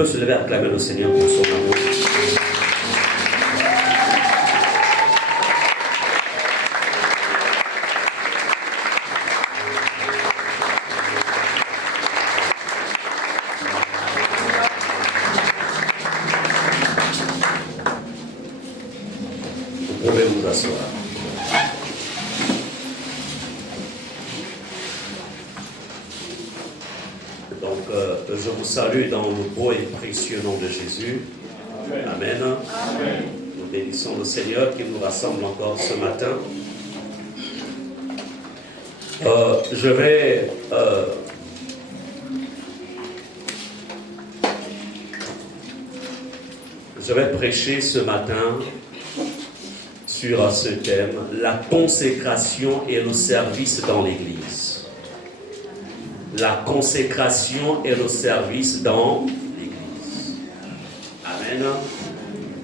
peut se lever à acclamer le Seigneur pour son amour. Vous pouvez vous asseoir. Donc, je vous salue dans le beau et précieux nom de Jésus. Amen. Amen. Nous bénissons le Seigneur qui nous rassemble encore ce matin. Je vais prêcher ce matin sur ce thème, la consécration et le service dans l'Église. La consécration et le service dans l'Église. Amen.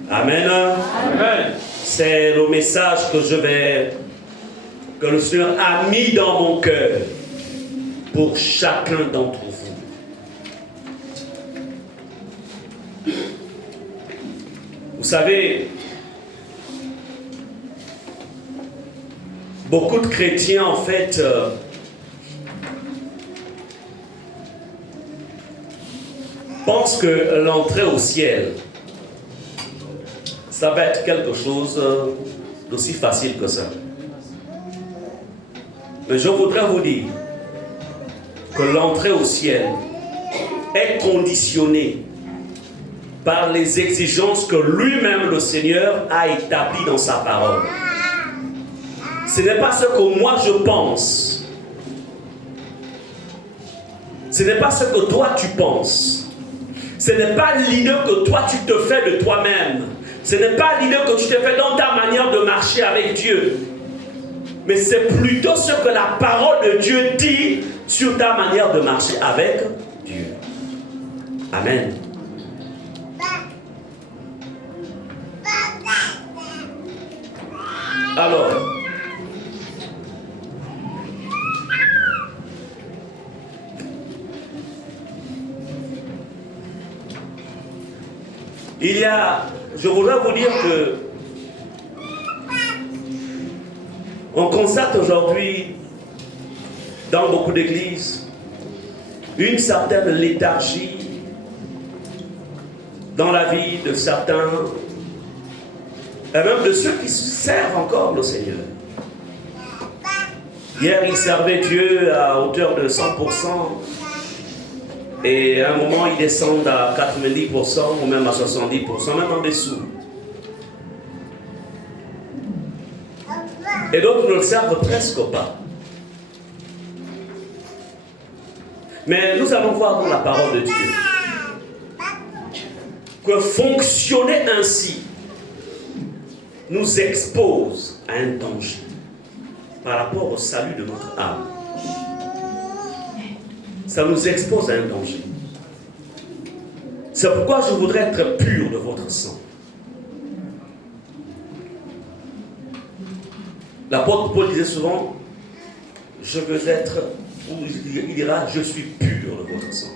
Amen. Amen. C'est le message que le Seigneur a mis dans mon cœur pour chacun d'entre vous. Vous savez, beaucoup de chrétiens, en fait, pensent que l'entrée au ciel, ça va être quelque chose d'aussi facile que ça. Mais je voudrais vous dire que l'entrée au ciel est conditionnée par les exigences que lui-même, le Seigneur, a établies dans sa parole. Ce n'est pas ce que moi je pense. Ce n'est pas ce que toi tu penses. Ce n'est pas l'idée que toi tu te fais de toi-même. Ce n'est pas l'idée que tu te fais dans ta manière de marcher avec Dieu. Mais c'est plutôt ce que la parole de Dieu dit sur ta manière de marcher avec Dieu. Amen. Alors, je voudrais vous dire que on constate aujourd'hui dans beaucoup d'églises une certaine léthargie dans la vie de certains et même de ceux qui servent encore le Seigneur. Hier, ils servaient Dieu à hauteur de 100%. Et à un moment, ils descendent à 90% ou même à 70%, même en dessous. Et d'autres ne le servent presque pas. Mais nous allons voir dans la parole de Dieu que fonctionner ainsi nous expose à un danger par rapport au salut de notre âme. Ça nous expose à un danger. C'est pourquoi je voudrais être pur de votre sang. L'apôtre Paul disait souvent, je veux être, ou il dira, je suis pur de votre sang.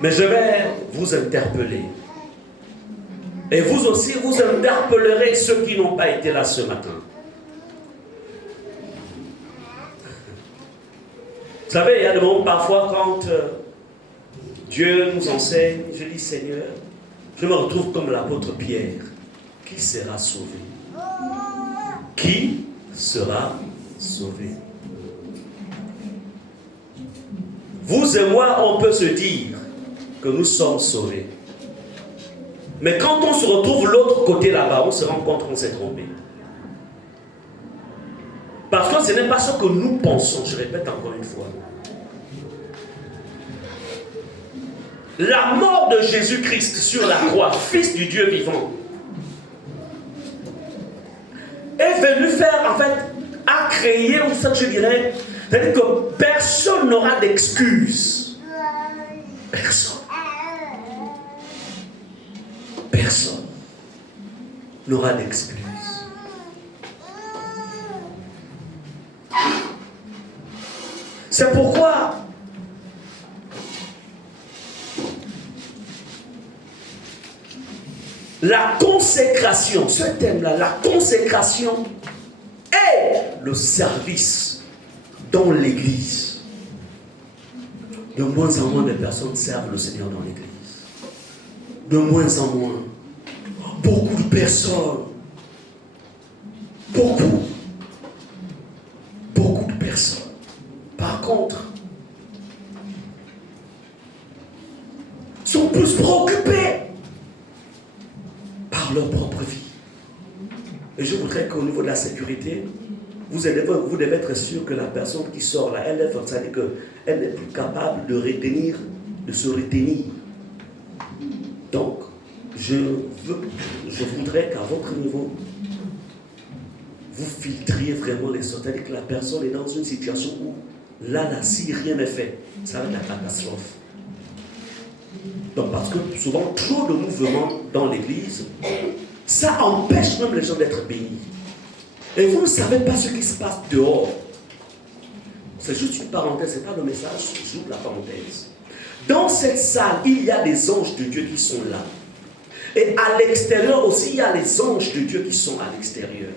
Mais je vais vous interpeller. Et vous aussi, vous interpellerez ceux qui n'ont pas été là ce matin. Vous savez, il y a des moments parfois quand Dieu nous enseigne, je dis Seigneur, je me retrouve comme l'apôtre Pierre. Qui sera sauvé? Qui sera sauvé? Vous et moi, on peut se dire que nous sommes sauvés. Mais quand on se retrouve l'autre côté là-bas, on se rend compte qu'on s'est trompé. Parce que ce n'est pas ce que nous pensons, je répète encore une fois. La mort de Jésus-Christ sur la croix, Fils du Dieu vivant, est venu faire, en fait, à créer, ou ça que je dirais, c'est-à-dire que personne n'aura d'excuses. Personne. Personne n'aura d'excuses. C'est pourquoi La consécration, ce thème-là, la consécration est le service dans l'église. De moins en moins de personnes servent le Seigneur dans l'église. De moins en moins. Beaucoup de personnes. Beaucoup de personnes. Par contre, sont plus préoccupés par leur propre vie. Et je voudrais qu'au niveau de la sécurité, vous devez être sûr que la personne qui sort là, elle est forte, c'est-à-dire qu'elle n'est plus capable de se retenir. Donc, je voudrais qu'à votre niveau, vous filtriez vraiment les sorties, c'est-à-dire que la personne est dans une situation où, là, si rien n'est fait, ça va être la catastrophe. Donc, parce que souvent, trop de mouvements dans l'église, ça empêche même les gens d'être bénis. Et vous ne savez pas ce qui se passe dehors. C'est juste une parenthèse, ce n'est pas le message, j'ouvre la parenthèse. Dans cette salle, il y a des anges de Dieu qui sont là. Et à l'extérieur aussi, il y a les anges de Dieu qui sont à l'extérieur.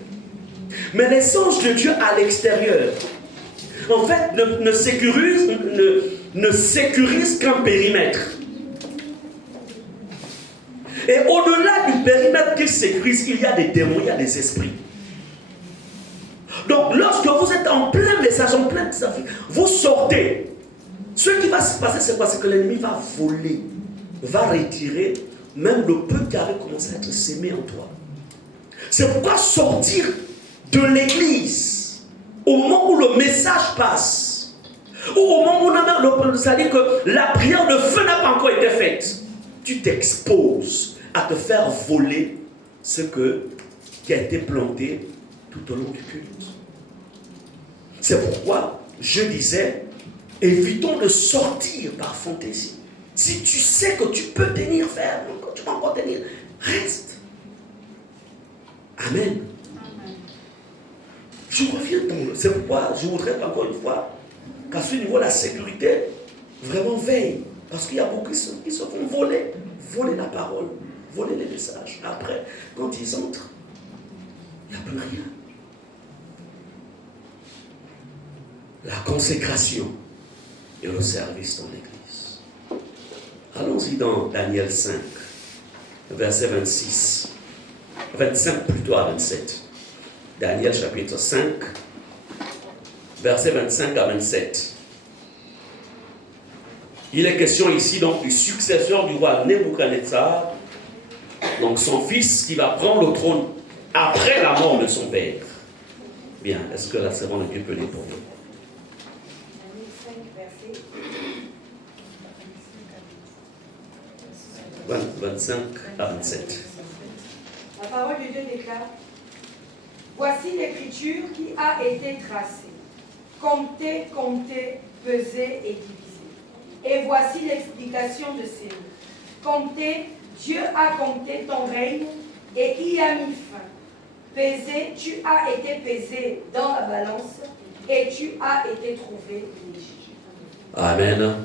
Mais les anges de Dieu à l'extérieur, en fait, ne sécurisent qu'un périmètre. Et au-delà du périmètre qu'ils sécurisent, il y a des démons, il y a des esprits. Donc, lorsque vous êtes en plein message, en plein trafic, vous sortez. Ce qui va se passer, c'est quoi? C'est que l'ennemi va voler, va retirer, même le peu qui avait commencé à être sémé en toi. C'est pourquoi sortir de l'église, au moment où le message passe, ou au moment où c'est-à-dire que la prière de feu n'a pas encore été faite, tu t'exposes à te faire voler ce qui a été planté tout au long du culte. C'est pourquoi je disais, évitons de sortir par fantaisie. Si tu sais que tu peux tenir ferme, que tu peux encore tenir, reste. Amen. Je reviens dans c'est pourquoi je voudrais encore une fois qu'à ce niveau la sécurité vraiment veille. Parce qu'il y a beaucoup qui se font voler la parole, voler les messages. Après, quand ils entrent, il n'y a plus rien. La consécration et le service dans l'église. Allons-y dans Daniel 5, verset 26. 25 plutôt à 27. Daniel chapitre 5, verset 25 à 27. Il est question ici donc du successeur du roi Nebuchadnezzar, donc son fils qui va prendre le trône après la mort de son père. Bien, est-ce que la servante de Dieu peut lire pour nous? 25 à 27. La parole de Dieu déclare: voici l'écriture qui a été tracée, comptée, pesée et divisée. Et voici l'explication de ces mots. Comptez, Dieu a compté ton règne et y a mis fin. Pesé, tu as été pesé dans la balance et tu as été trouvé léger. Amen.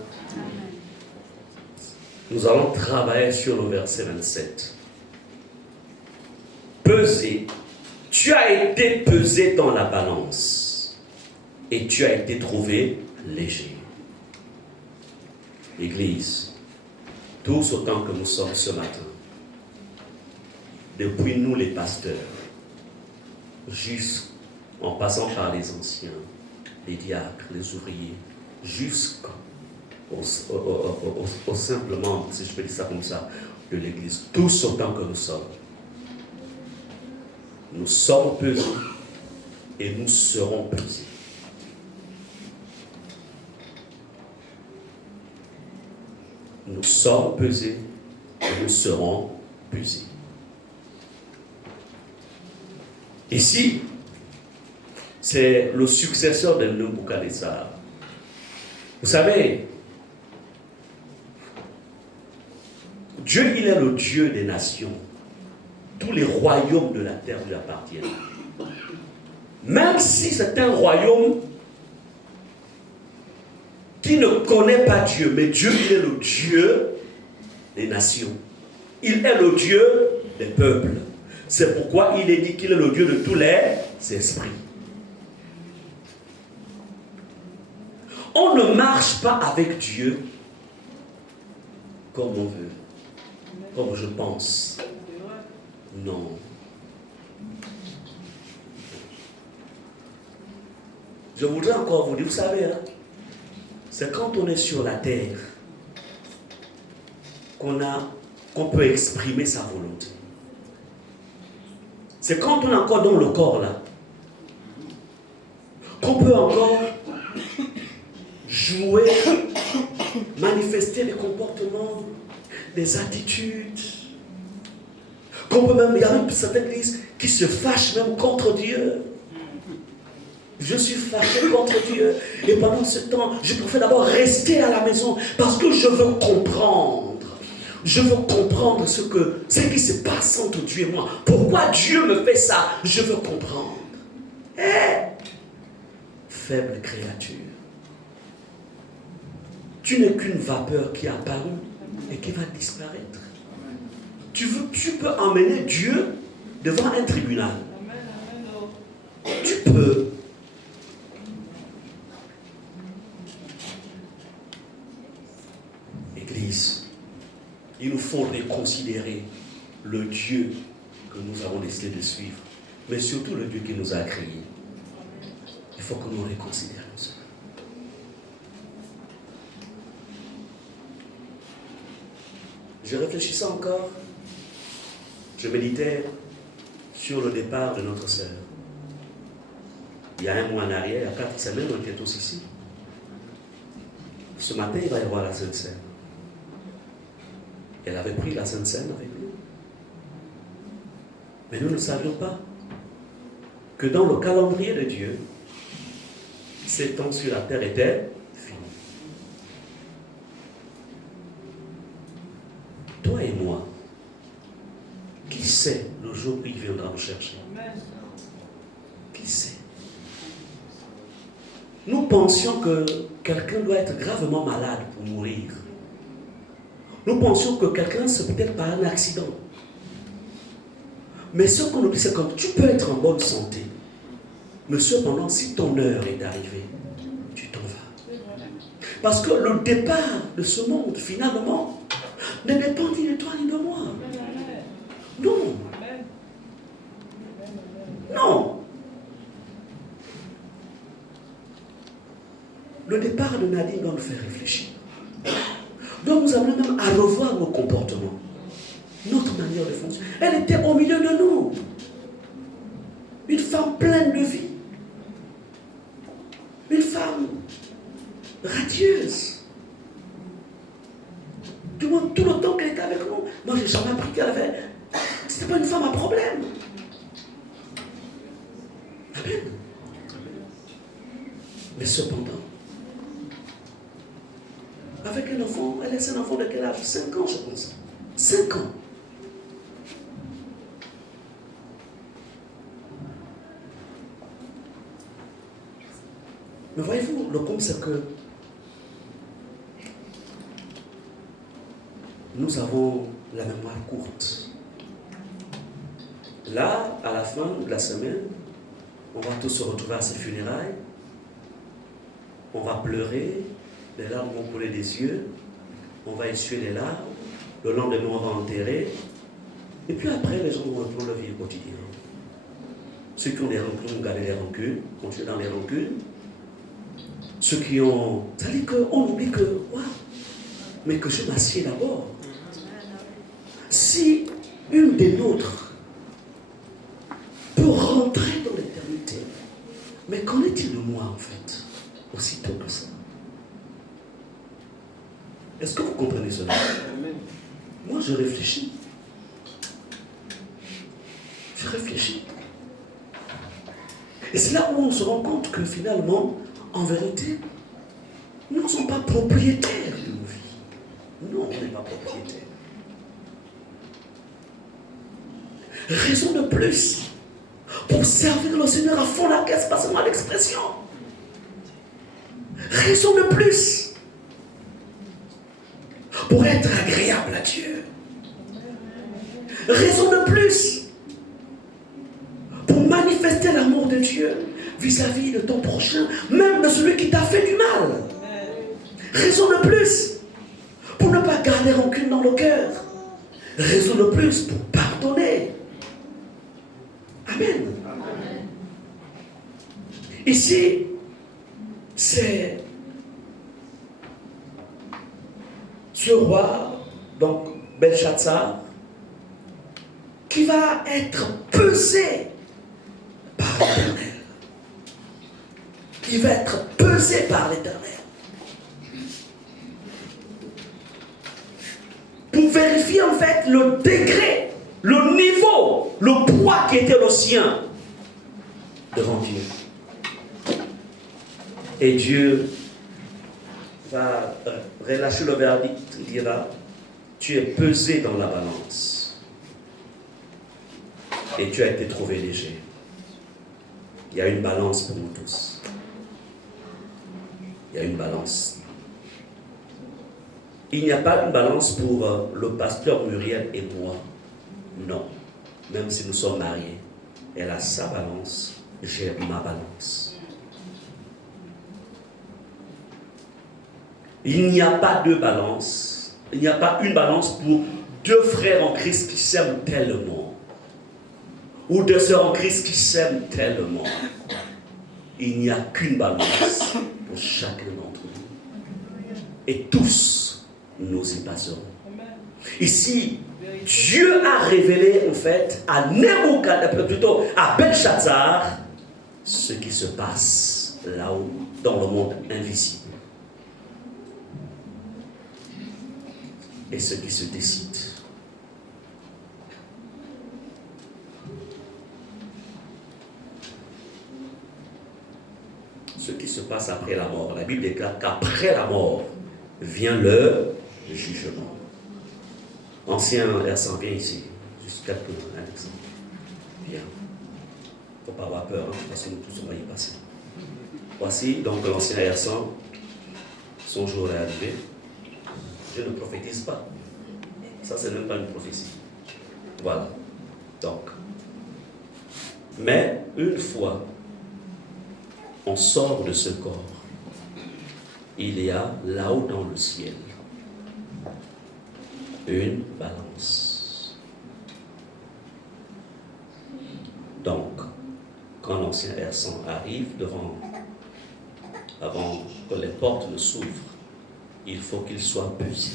Nous allons travailler sur le verset 27. Pesé, tu as été pesé dans la balance et tu as été trouvé léger. Église, tous autant que nous sommes ce matin, depuis nous les pasteurs, jusqu'en passant par les anciens, les diacres, les ouvriers, jusqu'au simplement, si je peux dire ça comme ça, de l'Église, tous autant que nous sommes pesés et nous serons pesés. Nous sommes pesés et nous serons pesés. Ici, c'est le successeur de Nebuchadnezzar. Vous savez, Dieu, il est le Dieu des nations. Tous les royaumes de la terre lui appartiennent. Même si c'est un royaume qui ne connaît pas Dieu, mais Dieu, il est le Dieu des nations. Il est le Dieu des peuples. C'est pourquoi il est dit qu'il est le Dieu de tous les esprits. On ne marche pas avec Dieu comme on veut, comme je pense. Non. Je voudrais encore vous dire, vous savez, hein, c'est quand on est sur la terre qu'on peut exprimer sa volonté. C'est quand on est encore dans le corps là, qu'on peut encore jouer, manifester des comportements, des attitudes. Qu'on peut même, il y a même certaines églises qui se fâchent même contre Dieu. Je suis fâché contre Dieu. Et pendant ce temps, je préfère d'abord rester à la maison parce que je veux comprendre. Je veux comprendre ce qui se passe entre Dieu et moi. Pourquoi Dieu me fait ça? Je veux comprendre. Faible créature. Tu n'es qu'une vapeur qui apparaît et qui va disparaître. Tu peux emmener Dieu devant un tribunal. Tu peux. Église, il nous faudrait considérer le Dieu que nous avons décidé de suivre, mais surtout le Dieu qui nous a créés. Il faut que nous reconsidérions ça. Je réfléchissais encore, je méditais sur le départ de notre sœur. Il y a un mois en arrière, il y a 4 semaines, on était tous ici. Ce matin, il va y avoir la Sainte Seine. Elle avait pris la Sainte Seine avec nous. Mais nous ne savions pas que dans le calendrier de Dieu, 7 ans sur la terre étaient finis. Toi et moi, qui sait le jour où il viendra nous chercher? Qui sait? Nous pensions que quelqu'un doit être gravement malade pour mourir. Nous pensions que quelqu'un, c'est peut-être par un accident. Mais ce qu'on nous dit, c'est que tu peux être en bonne santé. Mais cependant, si ton heure est arrivée, tu t'en vas. Parce que le départ de ce monde, finalement, ne dépend ni de toi ni de moi. Non. Non. Le départ de Nadine doit nous faire réfléchir. Doit nous amener même à revoir nos comportements, notre manière de fonctionner. Elle était au milieu de nous. Une femme pleine de vie. Une femme radieuse. Du moins, tout le temps qu'elle était avec nous, moi, j'ai jamais appris qu'elle avait... C'était pas une femme à problème. Amen. Mais cependant, avec un enfant, elle est un enfant de quel âge? 5 ans, je pense. 5 ans. Mais voyez-vous, le problème, c'est que nous avons la mémoire courte. Là, à la fin de la semaine, on va tous se retrouver à ces funérailles. On va pleurer, les larmes vont couler des yeux, on va essuyer les larmes, le lendemain on va enterrer, et puis après les gens vont reprendre leur vie quotidienne. Ceux qui ont des rancunes vont garder les rancunes, continuer dans les rancunes. Ceux qui ont... C'est-à-dire qu'on oublie que, waouh, mais que je m'assieds d'abord. Si une des nôtres peut rentrer dans l'éternité, mais qu'en est-il de moi en fait, aussitôt que ça? Est-ce que vous comprenez cela? Moi, je réfléchis. Je réfléchis. Et c'est là où on se rend compte que finalement, en vérité, nous ne sommes pas propriétaires de nos vies. Non, on n'est pas propriétaires. Raison de plus pour servir le Seigneur à fond la caisse, pas seulement l'expression. Raison de plus pour être agréable à Dieu. Raison de Dieu vis-à-vis de ton prochain, même de celui qui t'a fait du mal. Raison de plus pour ne pas garder rancune dans le cœur. Raison de plus pour pardonner. Amen. Ici, c'est ce roi, donc Belshazzar, qui va être pesé par l'Éternel. Qui va être pesé par l'Éternel. Pour vérifier en fait le degré, le niveau, le poids qui était le sien devant Dieu. Et Dieu va relâcher le verdict, il dira, tu es pesé dans la balance et tu as été trouvé léger. Il y a une balance pour nous tous. Il y a une balance. Il n'y a pas une balance pour le pasteur Muriel et moi. Non. Même si nous sommes mariés. Elle a sa balance, j'ai ma balance. Il n'y a pas de balance. Il n'y a pas une balance pour deux frères en Christ qui s'aiment tellement. Ou deux sœurs en Christ qui s'aiment tellement. Il n'y a qu'une balance pour chacun d'entre nous. Et tous, nous y passerons. Ici, Dieu a révélé en fait à Nebuchadnezzar, plutôt à Belshazzar, ce qui se passe là-haut, dans le monde invisible. Et ce qui se décide. Ce qui se passe après la mort. La Bible déclare qu'après la mort vient le jugement. Ancien R100, viens ici. Juste quelques exemples. Viens. Il ne faut pas avoir peur, hein, parce que nous tous on va y passer. Voici donc l'ancien R100. Son jour est arrivé. Je ne prophétise pas. Ça, c'est même pas une prophétie. Voilà. Donc. Mais une fois on sort de ce corps, il y a là-haut dans le ciel une balance. Donc, quand l'ancien R100 arrive avant que les portes ne s'ouvrent, il faut qu'il soit pesé.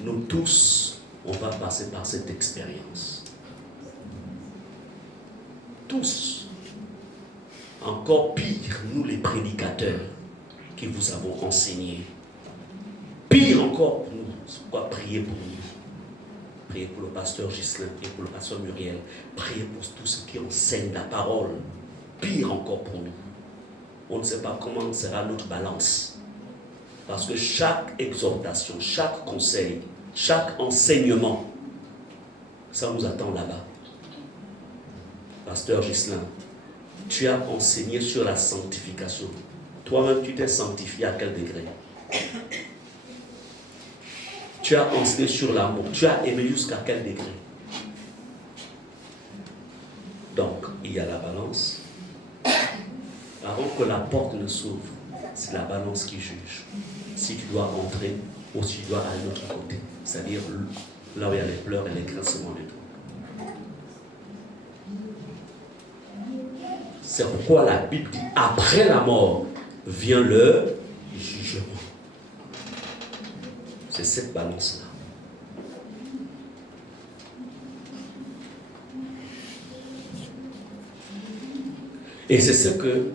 Nous tous, on va passer par cette expérience. Tous. Encore pire, nous les prédicateurs qui vous avons enseigné. Pire encore pour nous, c'est quoi prier pour nous. Priez pour le pasteur Ghislain, priez pour le pasteur Muriel, priez pour tous ceux qui enseignent la parole. Pire encore pour nous. On ne sait pas comment sera notre balance. Parce que chaque exhortation, chaque conseil, chaque enseignement, ça nous attend là-bas. Pasteur Ghislain, tu as enseigné sur la sanctification. Toi-même, tu t'es sanctifié à quel degré? Tu as enseigné sur l'amour. Tu as aimé jusqu'à quel degré? Donc, il y a la balance. Avant que la porte ne s'ouvre, c'est la balance qui juge. Si tu dois entrer ou si tu dois aller de l'autre côté. C'est-à-dire là où il y a les pleurs et les grincements de tout. C'est pourquoi la Bible dit, après la mort, vient le jugement. C'est cette balance-là. Et c'est ce que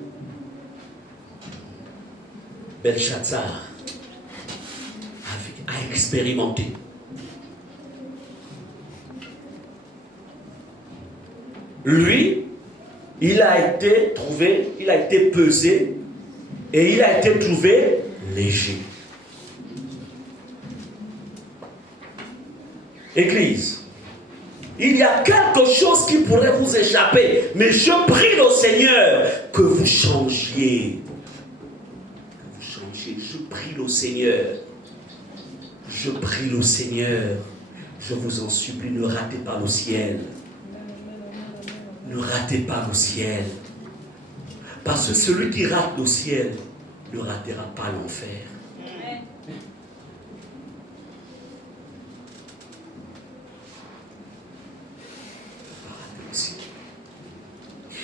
Belshazzar a expérimenté. Lui, il a été trouvé, il a été pesé et il a été trouvé léger. Église, il y a quelque chose qui pourrait vous échapper, mais je prie le Seigneur que vous changiez. Que vous changiez. Je prie le Seigneur. Je prie le Seigneur. Je vous en supplie, ne ratez pas le ciel. Ne ratez pas le ciel. Parce que celui qui rate le ciel ne ratera pas l'enfer.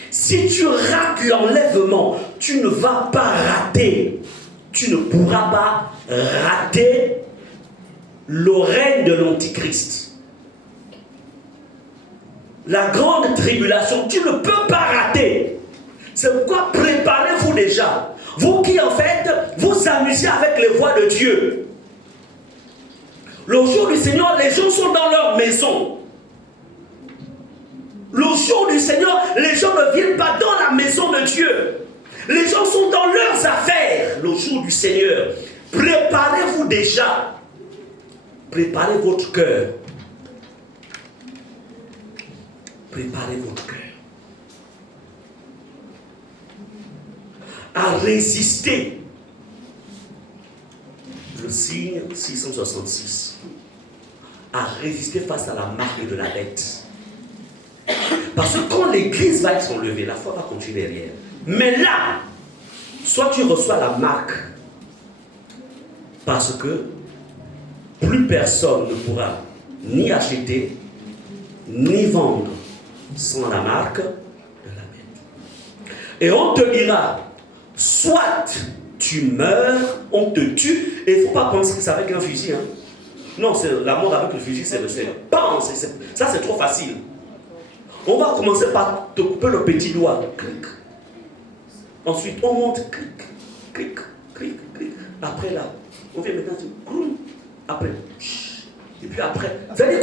Si tu rates l'enlèvement, tu ne vas pas rater. Tu ne pourras pas rater le règne de l'Antichrist. La grande tribulation, tu ne peux pas rater. C'est pourquoi préparez-vous déjà. Vous qui en fait, vous amusez avec les voies de Dieu. Le jour du Seigneur, les gens sont dans leur maison. Le jour du Seigneur, les gens ne viennent pas dans la maison de Dieu. Les gens sont dans leurs affaires. Le jour du Seigneur, préparez-vous déjà. Préparez votre cœur. Préparez votre cœur à résister. Le signe 666. À résister face à la marque de la bête. Parce que quand l'église va être enlevée, la foi va continuer derrière. Mais là, soit tu reçois la marque, parce que plus personne ne pourra ni acheter, ni vendre sans la marque de la bête. Et on te dira, soit tu meurs, on te tue, et il ne faut pas penser que c'est avec un fusil. Hein. Non, c'est la mort avec le fusil, c'est le seul. Pense, ça c'est trop facile. On va commencer par te couper le petit doigt. Clic. Ensuite, on monte. Clic, clic, clic, clic. Après là, on vient maintenant. Après. Et puis après. C'est-à-dire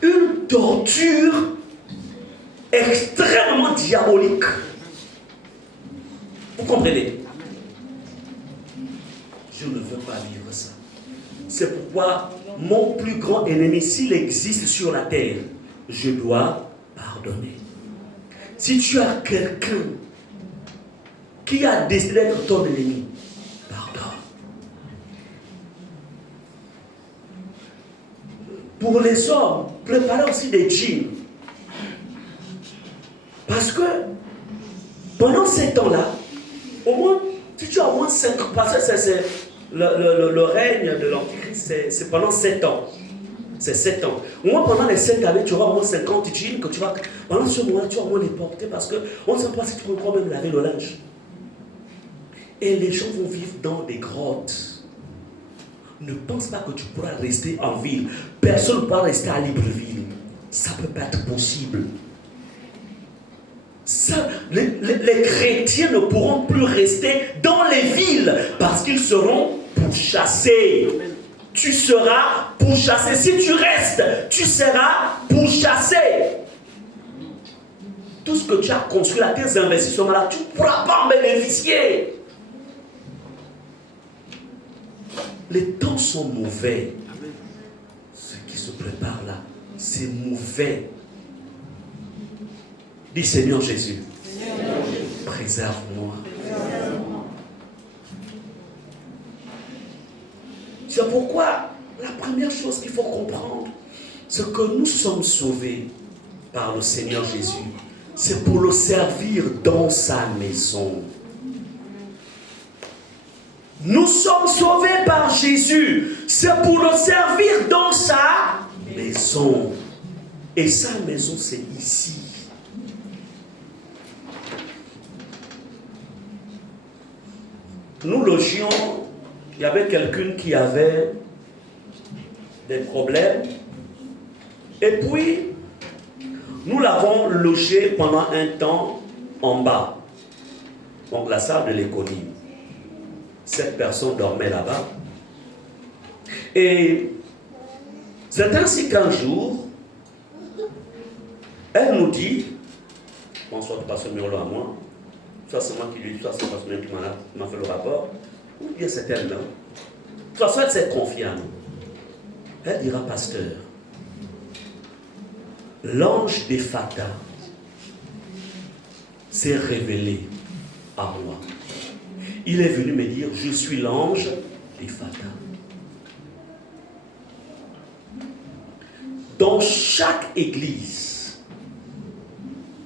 qu'une torture extrêmement diabolique. Vous comprenez? Je ne veux pas vivre ça. C'est pourquoi mon plus grand ennemi, s'il existe sur la terre, je dois pardonner. Si tu as quelqu'un qui a décidé d'être ton ennemi, pardonne. Pour les hommes, préparez aussi des jeans. Parce que pendant ces temps-là, au moins, si tu as au moins 5 ans, parce que c'est le règne de l'Antichrist, c'est pendant 7 ans. C'est 7 ans. Au moins pendant les 7 années, tu auras au moins 50 jeans que tu vas. Pendant ce moment-là, tu vas au moins les porter parce qu'on ne sait pas si tu peux encore même laver le linge. Et les gens vont vivre dans des grottes. Ne pense pas que tu pourras rester en ville. Personne ne pourra rester à Libreville. Ça ne peut pas être possible. Ça, les chrétiens ne pourront plus rester dans les villes parce qu'ils seront pourchassés. Tu seras pourchassé. Si tu restes, tu seras pourchassé. Tout ce que tu as construit, là, tes investissements-là, tu ne pourras pas en bénéficier. Les temps sont mauvais. Ce qui se prépare là, c'est mauvais. Dis Seigneur Jésus, préserve-moi. C'est pourquoi la première chose qu'il faut comprendre, c'est que nous sommes sauvés par le Seigneur Jésus. C'est pour le servir dans sa maison. Nous sommes sauvés par Jésus. C'est pour le servir dans sa maison. Et sa maison, c'est ici. Nous logions, il y avait quelqu'un qui avait des problèmes. Et puis, nous l'avons logé pendant un temps en bas. Donc la salle de l'économie. Cette personne dormait là-bas. Et c'est ainsi qu'un jour, elle nous dit, bon, soit tu passes le mur là à moi, soit c'est moi qui lui dis, soit c'est parce que qui m'a fait le rapport, ou bien c'est elle-même. Soit elle s'est confiée à nous. Elle dira, pasteur, l'ange d'Ephata s'est révélé à moi. Il est venu me dire, je suis l'ange d'Ephata. Dans chaque église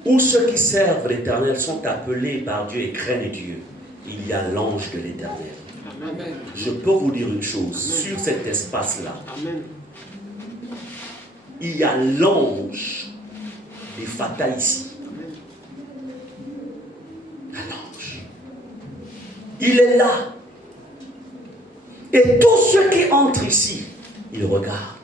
où ceux qui servent l'Éternel sont appelés par Dieu et craignent Dieu, il y a l'ange de l'Éternel. Amen. Je peux vous dire une chose, Amen. sur cet espace-là, Amen. il y a l'ange des Fatah ici. Amen. L'ange. Il est là. Et tous ceux qui entrent ici, ils regardent.